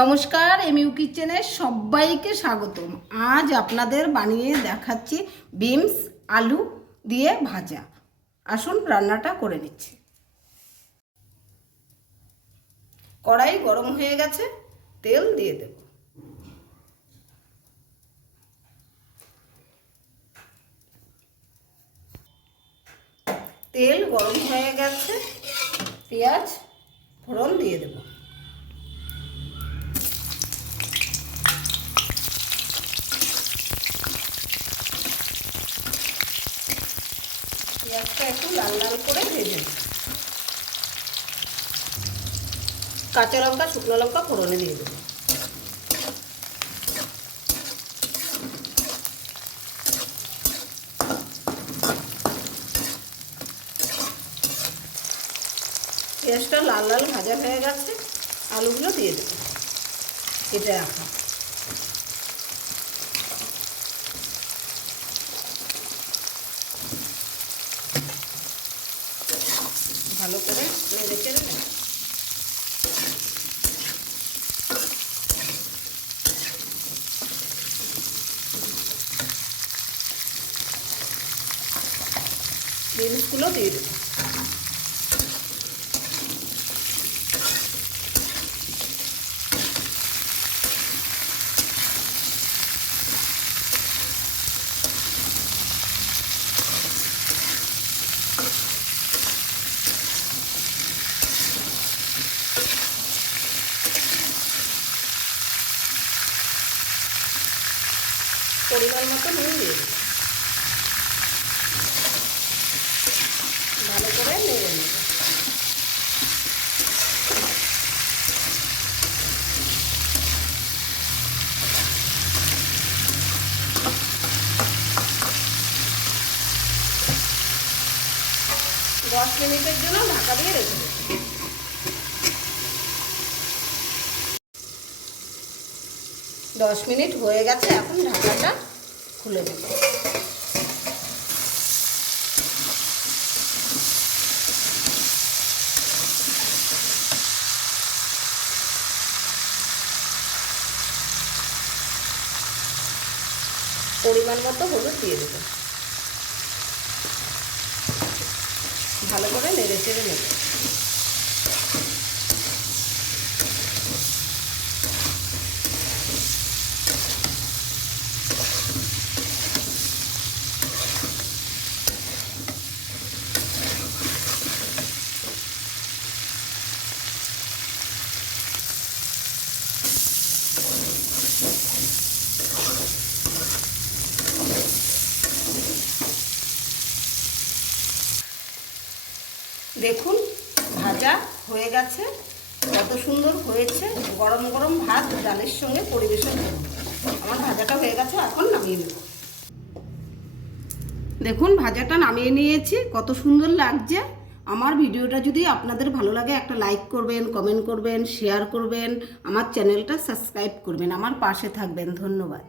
নমস্কার, এমইউ কিচেনে সবাইকে স্বাগতম। আজ আপনাদের বানিয়ে দেখাচ্ছি বিনস আলু দিয়ে ভাজা। আসুন রান্নাটা করে নিচ্ছি। কড়াই গরম হয়ে গেছে, তেল দিয়ে দেব। তেল গরম হয়ে গেছে, পেঁয়াজ ফোড়ন দিয়ে দেব। পেঁয়াজটা একটু লাল লাল করে ভেজে নেব। কাঁচা লঙ্কা শুকনো লঙ্কা ফোড়নে দিয়ে দেবো। পেঁয়াজটা লাল লাল ভাজা হয়ে গেছে, আলুগুলো দিয়ে দেবো কেটে রাখা। ভালো করে নেড়ে চেড়ে নেব। বিনসগুলো দিয়ে দেবো। পরিমাণ মতো নুন দিয়ে দেবো। ভালো করে নেড়ে নেব। দশ মিনিটের জন্য ঢাকা দিয়ে রেখে দেবো। 10 মিনিট হয়ে গেছে, এখন ঢাকাটা খুলে দেব। পরিমাণ মতো হলুদ দিয়ে দেব। ভালো করে নেড়ে চেড়ে নেব। দেখুন ভাজা হয়ে গেছে, কত সুন্দর হয়েছে। গরম গরম ভাত ডালের সঙ্গে পরিবেশন করুন। আমার ভাজাটা হয়ে গেছে, এখন নামিয়ে নেব। দেখুন ভাজাটা নামিয়ে নিয়েছি, কত সুন্দর লাগছে। আমার ভিডিওটা যদি আপনাদের ভালো লাগে একটা লাইক করবেন, কমেন্ট করবেন, শেয়ার করবেন, আমার চ্যানেলটা সাবস্ক্রাইব করবেন, আমার পাশে থাকবেন। ধন্যবাদ।